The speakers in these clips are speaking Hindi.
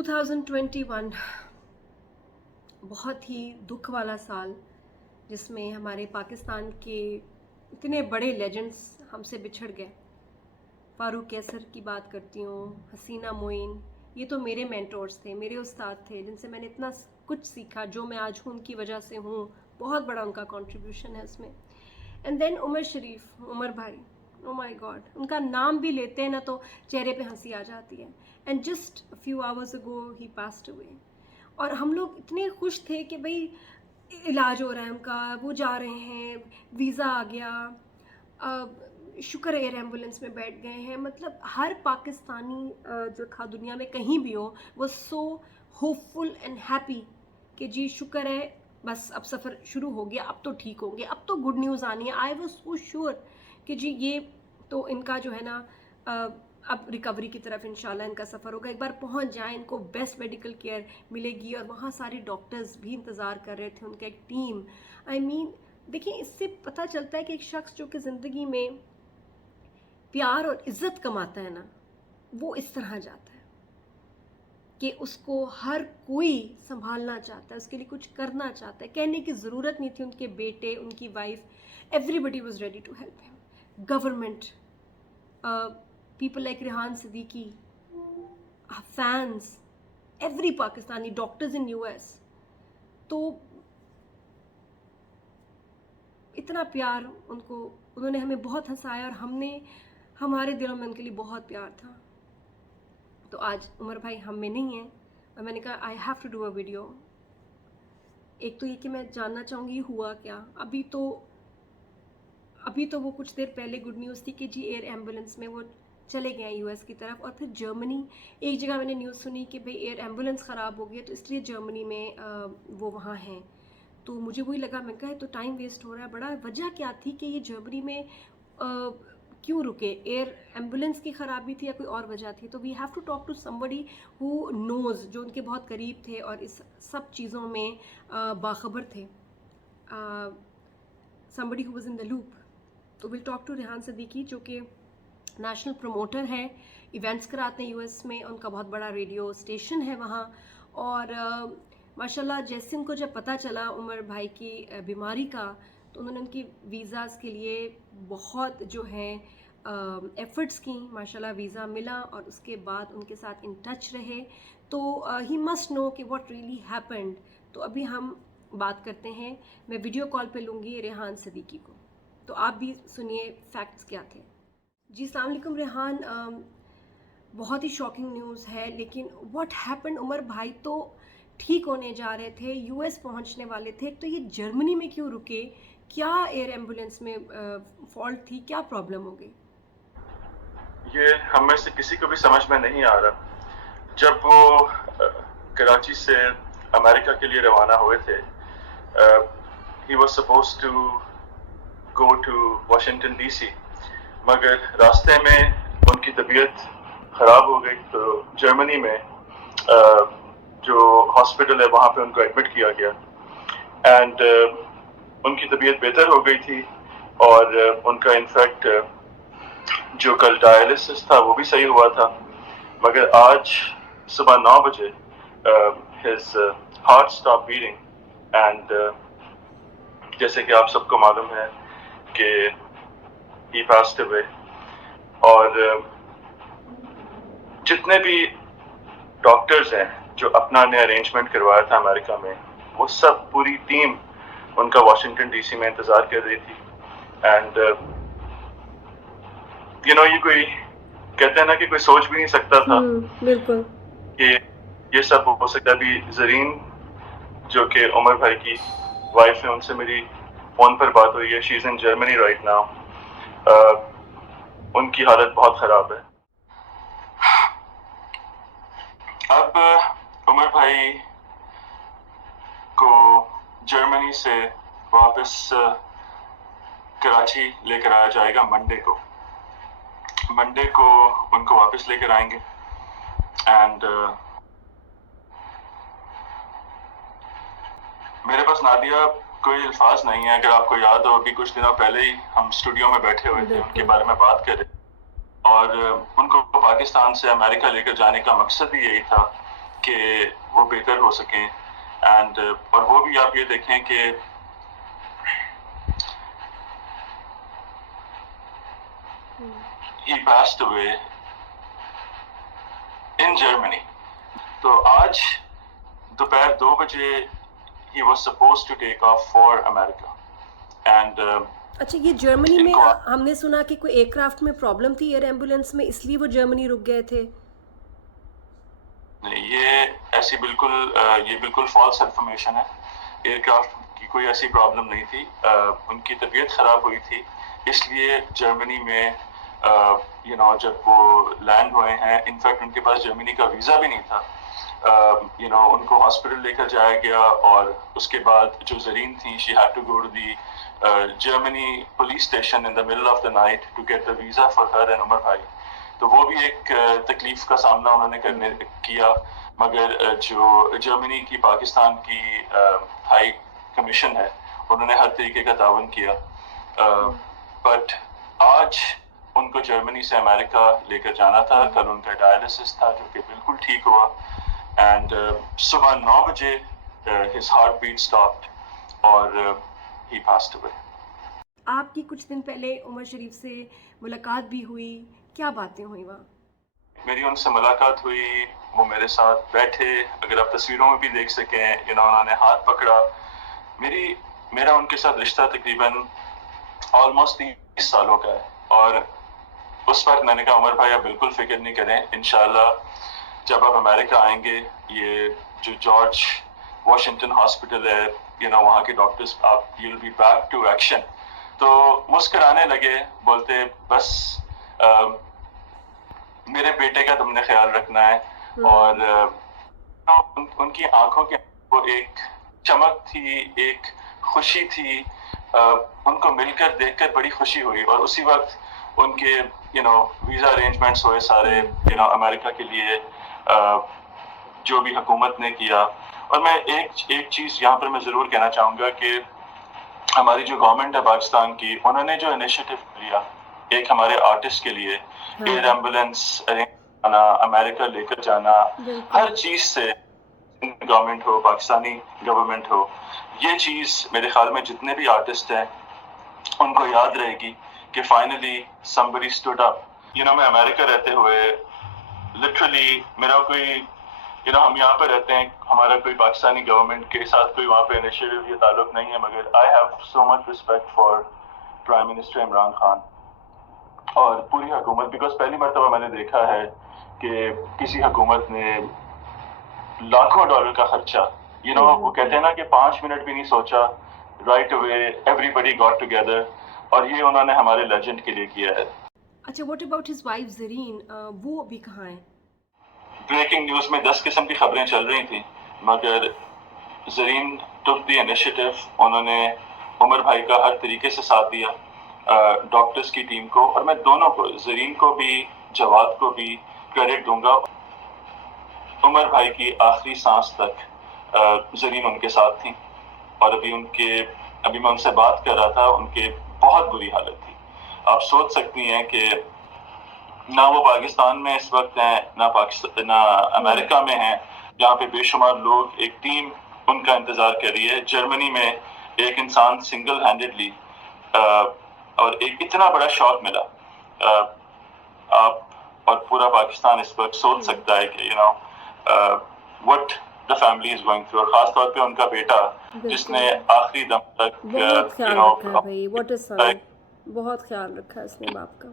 2021 बहुत ही दुख वाला साल, जिसमें हमारे पाकिस्तान के इतने बड़े लेजेंड्स हमसे बिछड़ गए। फारूक कैसर की बात करती हूँ, हसीना मोइन, ये तो मेरे मेंटोर्स थे, मेरे उस्ताद थे, जिनसे मैंने इतना कुछ सीखा। जो मैं आज हूँ उनकी वजह से हूँ, बहुत बड़ा उनका कंट्रीब्यूशन है उसमें। एंड देन उमर शरीफ, उमर भाई, ओ माय गॉड, उनका नाम भी लेते हैं ना तो चेहरे पे हंसी आ जाती है। And just few hours ago he passed away. और हम लोग इतने खुश थे कि भाई इलाज हो रहा है उनका, वो जा रहे हैं, वीज़ा आ गया, शुक्र एयर एम्बुलेंस में बैठ गए हैं। मतलब हर पाकिस्तानी जो था दुनिया में कहीं भी हो, वो सो होपफुल एंड हैप्पी कि जी शुक्र है, बस अब सफ़र शुरू हो गया, अब तो ठीक होंगे, अब तो गुड न्यूज़ आनी है। आई वॉज सो श्योर कि जी ये तो इनका जो है ना अब रिकवरी की तरफ इंशाल्लाह इनका सफ़र होगा, एक बार पहुंच जाए, इनको बेस्ट मेडिकल केयर मिलेगी। और वहाँ सारे डॉक्टर्स भी इंतज़ार कर रहे थे, उनका एक टीम। आई मीन देखिए, इससे पता चलता है कि एक शख्स जो कि ज़िंदगी में प्यार और इज़्ज़त कमाता है ना, वो इस तरह जाता है कि उसको हर कोई संभालना चाहता है, उसके लिए कुछ करना चाहता है। कहने की ज़रूरत नहीं थी, उनके बेटे, उनकी wife, everybody was ready to help him. Government, people like Rehan Siddiqui, fans, every Pakistani, doctors in US. तो इतना प्यार उनको, उन्होंने हमें बहुत हंसाया और हमने, हमारे दिलों में उनके लिए बहुत प्यार था। तो आज उमर भाई हम में नहीं है और मैंने कहा I have to do a video. एक तो ये कि मैं जानना चाहूँगी हुआ क्या। अभी तो वो कुछ देर पहले गुड न्यूज़ थी कि जी एयर एम्बुलेंस में वो चले गए यूएस की तरफ। और फिर जर्मनी, एक जगह मैंने न्यूज़ सुनी कि भाई एयर एम्बुलेंस ख़राब हो गई, तो इसलिए जर्मनी में वो वहाँ हैं। तो मुझे वही लगा, मैं कहा तो टाइम वेस्ट हो रहा है बड़ा। वजह क्या थी कि ये जर्मनी में क्यों रुके? एयर एम्बुलेंस की ख़राबी थी या कोई और वजह थी? तो we have to talk to somebody who knows, जो उनके बहुत करीब थे और इस सब चीज़ों में बाखबर थे, somebody who was in the loop. तो will talk to Rehan Siddiqui, जो कि नेशनल प्रमोटर हैं, इवेंट्स कराते हैं यूएस में, उनका बहुत बड़ा रेडियो स्टेशन है वहाँ। और माशाल्लाह जैसे उनको जब पता चला उमर भाई की बीमारी का, तो उन्होंने उनकी वीज़ाज़ के लिए बहुत जो हैं एफ़र्ट्स की। माशाल्लाह वीज़ा मिला और उसके बाद उनके साथ इन टच रहे। तो ही मस्ट नो कि व्हाट रियली हैपेंड। तो अभी हम बात करते हैं, मैं वीडियो कॉल पे लूँगी रेहान सिद्दीकी को, तो आप भी सुनिए फैक्ट्स क्या थे। जी अस्सलाम वालेकुम रेहान, बहुत ही शॉकिंग न्यूज़ है, लेकिन व्हाट हैपेंड? उमर भाई तो ठीक होने जा रहे थे, यूएस पहुंचने वाले थे, तो ये जर्मनी में क्यों रुके? क्या एयर एम्बुलेंस में फॉल्ट थी? क्या प्रॉब्लम हो गई? ये हम में से किसी को भी समझ में नहीं आ रहा। जब वो कराची से अमेरिका के लिए रवाना हुए थे, he was supposed to go to Washington DC, मगर रास्ते में उनकी तबीयत ख़राब हो गई। तो जर्मनी में जो हॉस्पिटल है वहाँ पे उनको एडमिट किया गया। एंड उनकी तबीयत बेहतर हो गई थी और उनका इनफैक्ट जो कल डायलिसिस था वो भी सही हुआ था। मगर आज सुबह 9 बजे his heart stop beating and जैसे कि आप सबको मालूम है कि ही पास्ड अवे। और जितने भी डॉक्टर्स हैं जो अपना ने अरेंजमेंट करवाया था अमेरिका में, वो सब पूरी टीम उनका वाशिंगटन डीसी में इंतज़ार कर रही थी। एंड ये कोई कहते हैं ना कि कोई सोच भी नहीं सकता था बिल्कुल। कि ये सब हो सकता है। अभी जरीन जो कि उमर भाई की वाइफ है, उनसे मेरी फ़ोन पर बात हुई है। She is in Germany right now. उनकी हालत बहुत ख़राब है। अब उमर भाई को जर्मनी से वापस कराची लेकर आया जाएगा मंडे को उनको वापस लेकर आएंगे। एंड मेरे पास नादिया कोई अल्फाज नहीं है। अगर आपको याद हो, अभी कुछ दिनों पहले ही हम स्टूडियो में बैठे हुए थे, उनके बारे में बात करें। और उनको पाकिस्तान से अमेरिका लेकर जाने का मकसद ही यही था कि वो बेहतर हो सकें एंड और वो भी आप ये देखें कि he passed away in Germany. तो आज दोपहर 2 बजे he was supposed to take off for America and अच्छा, ये जर्मनी में इनको हमने सुना कि कोई एयरक्राफ्ट में प्रॉब्लम थी एयर एम्बुलेंस में, इसलिए वो जर्मनी रुक गए थे। ये ऐसी बिल्कुल ये बिल्कुल फॉल्स इन्फॉर्मेशन है। एयरक्राफ्ट की कोई ऐसी प्रॉब्लम नहीं थी। उनकी तबीयत ख़राब हुई थी, इसलिए जर्मनी में जब वो लैंड हुए हैं, इनफैक्ट उनके पास जर्मनी का वीज़ा भी नहीं था। उनको हॉस्पिटल लेकर जाया गया और उसके बाद जो ज़रीन थी, she had to go to the Germany police station in the middle of the night to get the visa for her and Umar भाई। तो वो भी एक तकलीफ का सामना उन्होंने किया, मगर जो जर्मनी की पाकिस्तान की हाई कमीशन है, उन्होंने हर तरीके का तावन किया। बट आज उनको जर्मनी से अमेरिका लेकर जाना था। कल उनका डायलिसिस था जो कि बिल्कुल ठीक हुआ एंड सुबह 9 बजे हिज हार्ट बीट स्टॉप्ड और ही पास्ड अवे। आपकी कुछ दिन पहले उमर शरीफ से मुलाकात भी हुई, क्या बातें हुई वहाँ? मेरी उनसे मुलाकात हुई, वो मेरे साथ बैठे, अगर आप तस्वीरों में भी देख सकें, उन्होंने हाथ पकड़ा। मेरा उनके साथ रिश्ता तकरीबन ऑलमोस्ट 30 सालों का है और उस वक्त मैंने कहा उमर भाई आप बिल्कुल फिक्र नहीं करें, इंशाल्लाह जब आप अमेरिका आएंगे, ये जो जॉर्ज वॉशिंगटन हॉस्पिटल है, वहाँ के डॉक्टर्स, आप you will be back to action. तो मुस्कुराने लगे, बोलते बस मेरे बेटे का तुमने ख्याल रखना है। और उनकी आंखों के वो एक चमक थी, एक खुशी थी। उनको मिलकर देखकर बड़ी खुशी हुई और उसी वक्त उनके वीज़ा अरेंजमेंट्स हुए सारे अमेरिका के लिए, जो भी हुकूमत ने किया। और मैं एक चीज़ यहाँ पर मैं ज़रूर कहना चाहूँगा कि हमारी जो गवर्नमेंट है पाकिस्तान की, उन्होंने जो इनिशिएटिव लिया एक हमारे आर्टिस्ट के लिए, एयर एम्बुलेंस अरेंज करना, अमेरिका लेकर जाना, हर चीज़ से गवर्नमेंट हो, पाकिस्तानी गवर्नमेंट हो, ये चीज़ मेरे ख्याल में जितने भी आर्टिस्ट हैं उनको याद रहेगी कि फाइनली somebody stood up। मैं अमेरिका रहते हुए लिटरली मेरा कोई हम यहाँ पे रहते हैं, हमारा कोई पाकिस्तानी गवर्नमेंट के साथ कोई वहाँ पे इनिशिएटिव या ताल्लुक नहीं है, मगर I have so much respect for prime minister Imran Khan और पूरी हुकूमत, बिकॉज पहली मरतबा मैंने देखा है कि किसी हुकूमत ने लाखों डॉलर का खर्चा, वो कहते हैं ना कि 5 मिनट भी नहीं सोचा, right away everybody got together, और ये उन्होंने हमारे लेजेंड के लिए किया है। अच्छा, what about his wife Zareen, वो अभी कहाँ है? ब्रेकिंग न्यूज़ में 10 किस्म की खबरें चल रही थी, मगर ज़रीन टुक द इनिशिएटिव। उन्होंने उमर भाई का हर तरीके से साथ दिया, डॉक्टर्स की टीम को, और मैं दोनों को, ज़रीन को भी जवाद को भी क्रेडिट दूंगा। उमर भाई की आखिरी सांस तक ज़रीन उनके साथ थी और अभी मैं उनसे बात कर रहा था, उनके बहुत बुरी हालत थी। आप सोच सकती हैं कि ना वो पाकिस्तान में इस वक्त हैं, ना अमेरिका में हैं, जहाँ पे बेशुमार लोग, एक टीम उनका इंतजार कर रही है। जर्मनी में एक इंसान सिंगल हैंडेडली, और एक इतना बड़ा शॉक मिला। आप और पूरा पाकिस्तान इस वक्त सोच सकता है कि what the family is going through, और खास तौर पे उनका बेटा जिसने आखिरी दम तक बहुत ख्याल रखा है भाई, व्हाट अ सन, बहुत ख्याल रखा है उसने बाप का।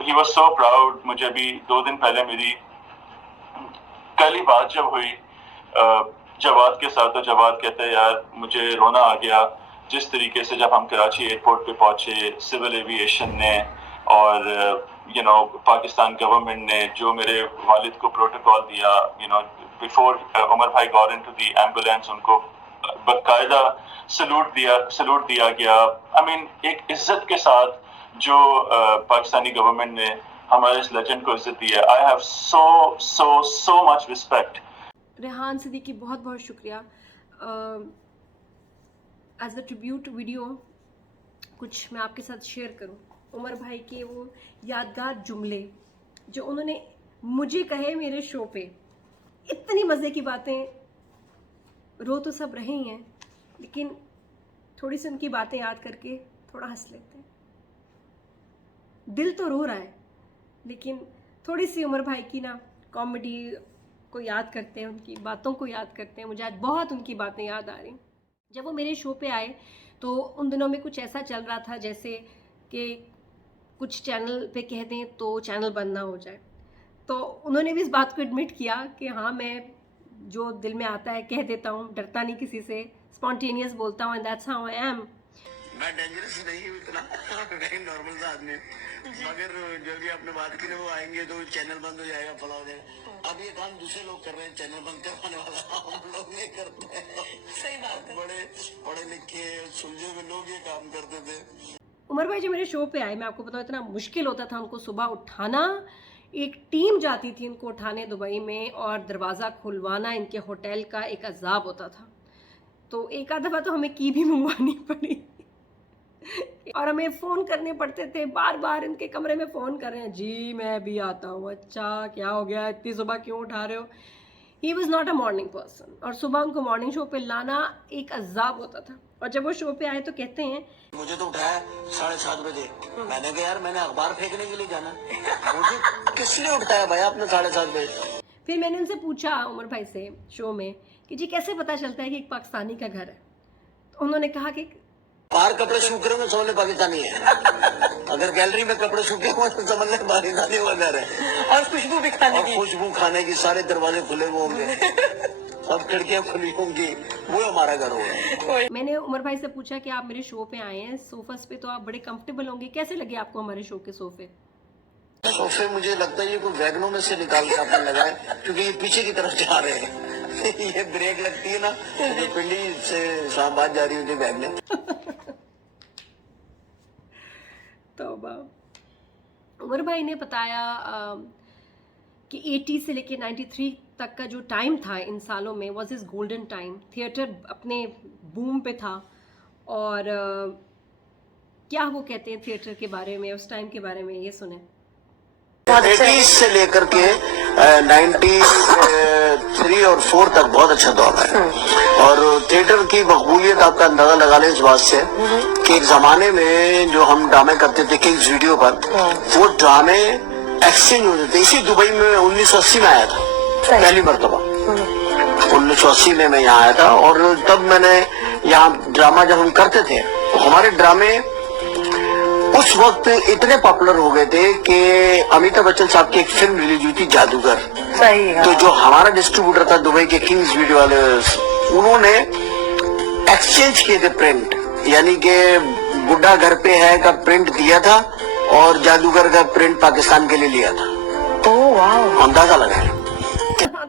he was so proud। मुझे भी 2 दिन पहले मेरी कल ही बात जब हुई जवाद के साथ, तो जवाद कहते हैं यार मुझे रोना आ गया, जिस तरीके से जब हम कराची एयरपोर्ट पे पहुंचे, सिविल एविएशन ने और पाकिस्तान गवर्नमेंट ने जो मेरे वालिद को प्रोटोकॉल दिया, बिफोर उमर भाई गॉट इनटू द एम्बुलेंस, उनको बाकायदा सलूट दिया गया। आई मीन एक इज्जत के साथ जो पाकिस्तानी गवर्नमेंट ने हमारे इस लेजेंड को इज्जत दी है। I have so much respect. Rehan Siddiqui, बहुत बहुत शुक्रिया। एज अ ट्रिब्यूट वीडियो कुछ मैं आपके साथ शेयर करूं, उमर भाई के वो यादगार जुमले जो उन्होंने मुझे कहे मेरे शो पे, इतनी मज़े की बातें, रो तो सब रहे ही हैं, लेकिन थोड़ी सी उनकी बातें याद करके थोड़ा हंस लेते हैं। दिल तो रो रहा है, लेकिन थोड़ी सी उमर भाई की ना कॉमेडी को याद करते हैं, उनकी बातों को याद करते हैं। मुझे आज बहुत उनकी बातें याद आ रही। जब वो मेरे शो पे आए तो उन दिनों में कुछ ऐसा चल रहा था जैसे कि कुछ चैनल पे कह दें तो चैनल बंद ना हो जाए। तो उन्होंने भी इस बात को एडमिट किया कि हाँ, मैं जो दिल में आता है कह देता हूँ, डरता नहीं किसी से, स्पॉन्टेनियस बोलता हूँ, and that's how I am. मैं डेंजरस नहीं हूँ इतना, मैं नॉर्मल सा आदमी हूँ। मगर जो भी आपने बात की ना, वो आएंगे तो चैनल बंद हो जाएगा, फला हो जाएगा। अब ये काम दूसरे लोग कर रहे हैं, चैनल बंद करवाने वाला हम लोग नहीं करते हैं। सही बात है। बड़े पढ़े लिखे सुलझे हुए लोग ये काम करते थे। उमर भाई जब मेरे शो पे आए, मैं आपको बताऊँ इतना मुश्किल होता था उनको सुबह उठाना। एक टीम जाती थी इनको उठाने दुबई में, और दरवाज़ा खुलवाना इनके होटल का एक अजाब होता था। तो एक आध दफ़ा तो हमें की भी मंगवानी पड़ी और हमें फ़ोन करने पड़ते थे, बार बार इनके कमरे में फ़ोन कर रहे हैं, जी मैं भी आता हूँ, अच्छा क्या हो गया, इतनी सुबह क्यों उठा रहे हो। He was not a morning person, और सुबह उनको मॉर्निंग शो पे लाना एक अजाब होता था। और जब वो शो पे आए तो कहते हैं, मुझे तो उठाया 7:30 बजे। मैंने कहा यार मैंने अखबार फेंकने के लिए जाना, मुझे किस लिए उठाया भाई आपने 7:30 बजे? फिर मैंने उनसे पूछा उमर भाई से शो में कि जी कैसे पता चलता है कि एक पाकिस्तानी का घर है। तो उन्होंने कहा कि बाहर कपड़े सूख रहे होंगे, समझ ले पाकिस्तानी है। अगर गैलरी में कपड़े सूखे हुए तो समझ ले पाकिस्तानी हुआ घर है। और खुशबू भी खाने और की। खुशबू खाने की, सारे दरवाजे खुले हुए होंगे, सब खिड़कियां खुली होंगी, वो हमारा घर होगा। मैंने उमर भाई से पूछा कि आप मेरे शो पे आए हैं, सोफास पे तो आप बड़े कंफर्टेबल होंगे, कैसे लगे आपको हमारे शो के सोफे। सोफे मुझे लगता है ये कोई वैगनों में से निकाल के आपने लगाए, क्योंकि ये पीछे की तरफ जा रहे हैं। ये ब्रेक लगती है ना, तो पिंडी से शाहबाद जा रही होती है वैगने। तौबा। उमर भाई ने बताया कि 80 से लेके 93 तक का जो टाइम था इन सालों में was his golden time. Theatre अपने बूम पे था, और क्या वो कहते हैं थिएटर के बारे में, उस टाइम के बारे में, ये सुने। 80s से लेकर के 93 और 4 तक बहुत अच्छा दौर है। और थिएटर की मकबूलियत आपका अंदाजा लगा लें इस बात से कि एक जमाने में जो हम ड्रामे करते थे किंग्स वीडियो पर, वो ड्रामे एक्सचेंज होते थे। इसी दुबई में 1980 में आया था पहली मरतबा। 1980 में मैं यहाँ आया था, और तब मैंने यहाँ ड्रामा जब हम करते थे तो हमारे ड्रामे उस वक्त इतने पॉपुलर हो गए थे कि अमिताभ बच्चन साहब की एक फिल्म रिलीज हुई थी जादूगर। सही है। तो जो हमारा डिस्ट्रीब्यूटर था दुबई के किंग्स वीडियो वाले, उन्होंने एक्सचेंज किए थे प्रिंट, यानी कि बुड्ढा घर पे है का प्रिंट दिया था और जादूगर का प्रिंट पाकिस्तान के लिए लिया था। ओह वाह। अंदाजा लगा।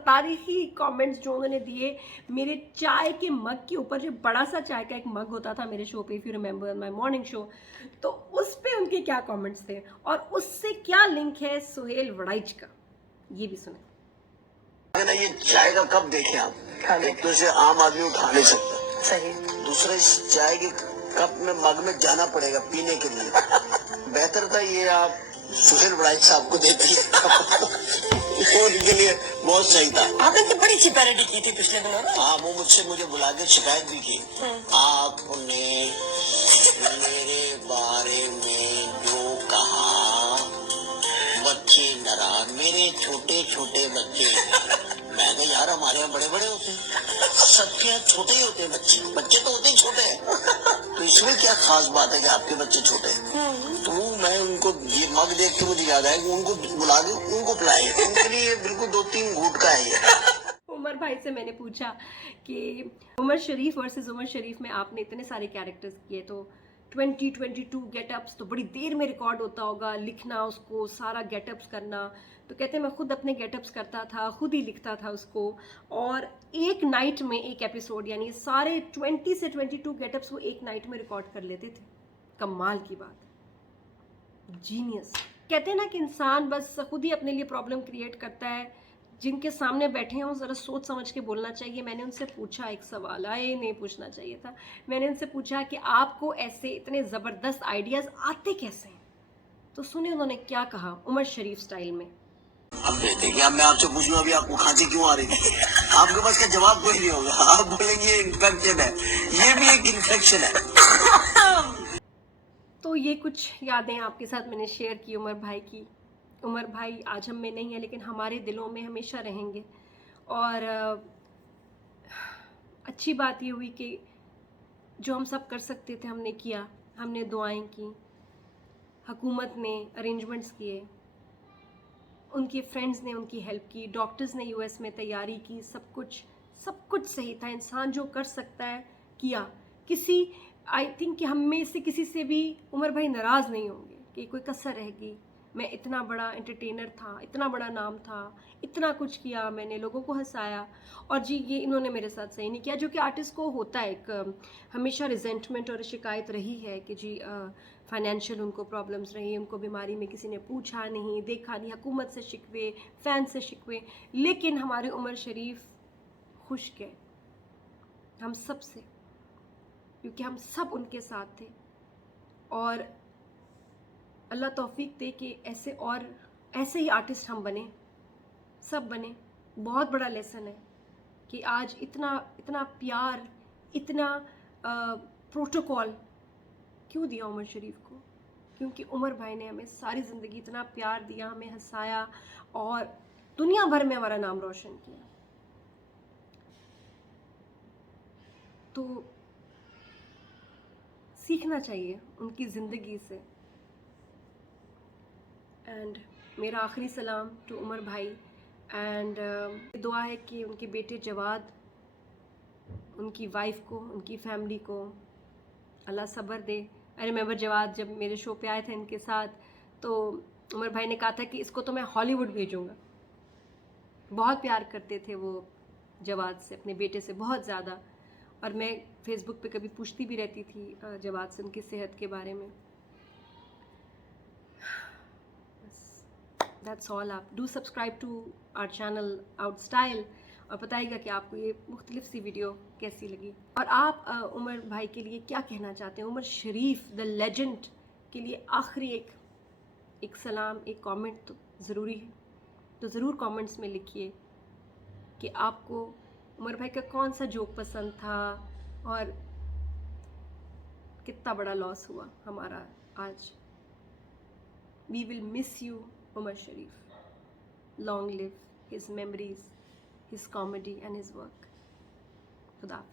तारीखी कमेंट्स जो उन्होंने दिए मेरे चाय के मग के ऊपर, जो बड़ा सा चाय का एक मग होता था मेरे शो पे, if you remember my morning show, तो उस पे उनके क्या कमेंट्स थे और उससे क्या लिंक है सुहेल वड़ाइच का, ये भी सुने। ना ये चाय का कप देखें आप, एक तो इसे आम आदमी उठा नहीं सकता, सही। दूसरा इस चाय के कप में मग में जाना पड़ेगा पीने के लिए। बेहतर था ये आप सुहेल वड़ाइच साहब को देती है। उनके लिए बहुत सही था। आपने तो बड़ी अच्छी पैरोडी की थी पिछले दिनों ना। हाँ, वो मुझे बुला के शिकायत भी की, आपने मेरे बारे में जो कहा, बच्चे नाराज, मेरे छोटे छोटे बच्चे। मैं कहा यार हमारे यहाँ बड़े बड़े होते हैं, सबके यहाँ छोटे ही होते हैं बच्चे, बच्चे तो होते ही छोटे हैं, तो इसमें क्या खास बात है कि आपके बच्चे छोटे हैं। तो मैं उनको ये मग देख के मुझे याद आया कि उनको बुला के उनको पिलाएंगे, उनके लिए बिल्कुल 2-3 घूंट का है ये। उमर भाई से मैंने पूछा कि उमर शरीफ वर्सेस उमर शरीफ में आपने इतने सारे कैरेक्टर्स किए, तो 2022 गेटअप्स तो बड़ी देर में रिकॉर्ड होता होगा, लिखना उसको, सारा गेटअप्स करना। तो कहते हैं मैं खुद अपने गेटअप्स करता था, खुद ही लिखता था उसको, और एक नाइट में एक एपिसोड, यानी सारे 20 से 22 गेटअप्स वो एक नाइट में रिकॉर्ड कर लेते थे। कमाल की बात, जीनियस। कहते हैं ना कि इंसान बस खुद ही अपने लिए प्रॉब्लम क्रिएट करता है। जिनके सामने बैठे हों ज़रा सोच समझ के बोलना चाहिए। मैंने उनसे पूछा एक सवाल, आए नहीं पूछना चाहिए था, मैंने उनसे पूछा कि आपको ऐसे इतने ज़बरदस्त आइडियाज़ आते कैसे हैं। तो सुने उन्होंने क्या कहा उमर शरीफ स्टाइल में। अब कहते हैं कि अब मैं आपसे पूछ लूं अभी आपको खांसी क्यों आ रही थी, आपके पास का जवाब कोई नहीं होगा, आप बोलेंगे इन्फेक्शन है, ये भी एक इन्फेक्शन है। तो ये कुछ यादें आपके साथ मैंने शेयर की उमर भाई की। उमर भाई आज हम में नहीं है, लेकिन हमारे दिलों में हमेशा रहेंगे। और अच्छी बात ये हुई कि जो हम सब कर सकते थे हमने किया। हमने दुआएं की, हुकूमत ने अरेंजमेंट्स किए, उनके फ्रेंड्स ने उनकी हेल्प की, डॉक्टर्स ने यूएस में तैयारी की, सब कुछ सही था। इंसान जो कर सकता है किया। आई थिंक कि हम में से किसी से भी उमर भाई नाराज़ नहीं होंगे कि कोई कसर रहेगी। मैं इतना बड़ा एंटरटेनर था, इतना बड़ा नाम था, इतना कुछ किया मैंने, लोगों को हंसाया, और जी ये इन्होंने मेरे साथ सही नहीं किया, जो कि आर्टिस्ट को होता है। एक हमेशा रिजेंटमेंट और शिकायत रही है कि जी फाइनेंशियल उनको प्रॉब्लम्स रही, उनको बीमारी में किसी ने पूछा नहीं, देखा नहीं, हुकूमत से शिकवे, फ़ैन से शिकवे। लेकिन हमारे उमर शरीफ खुश गए हम सब से, क्योंकि हम सब उनके साथ थे। और अल्लाह तौफीक दे कि ऐसे ही आर्टिस्ट हम बने, सब बने। बहुत बड़ा लेसन है कि आज इतना प्यार, इतना प्रोटोकॉल क्यों दिया उमर शरीफ को? क्योंकि उमर भाई ने हमें सारी ज़िंदगी इतना प्यार दिया, हमें हंसाया और दुनिया भर में हमारा नाम रोशन किया। तो सीखना चाहिए उनकी ज़िंदगी से। एंड मेरा आखिरी सलाम टू उमर भाई। एंड दुआ है कि उनके बेटे जवाद, उनकी वाइफ को, उनकी फैमिली को अल्लाह सब्र दे। आई रिमेंबर जवाद जब मेरे शो पे आए थे इनके साथ, तो उमर भाई ने कहा था कि इसको तो मैं हॉलीवुड भेजूँगा। बहुत प्यार करते थे वो जवाद से, अपने बेटे से बहुत ज़्यादा। और मैं फेसबुक पे कभी पूछती भी रहती थी जवाद से उनकी सेहत के बारे में। That's all. आप do subscribe to our channel out style, और बताइएगा कि आपको ये मुख्तलिफ सी वीडियो कैसी लगी, और आप उमर भाई के लिए क्या कहना चाहते हैं, उमर शरीफ द लेजेंड के लिए आखिरी एक सलाम, एक कमेंट तो ज़रूरी है। तो ज़रूर कमेंट्स में लिखिए कि आपको उमर भाई का कौन सा जोक पसंद था, और कितना बड़ा लॉस हुआ हमारा आज। We will miss you Umar Sharif. Long live his memories, his comedy and his work. खुदा हाफ़िज़।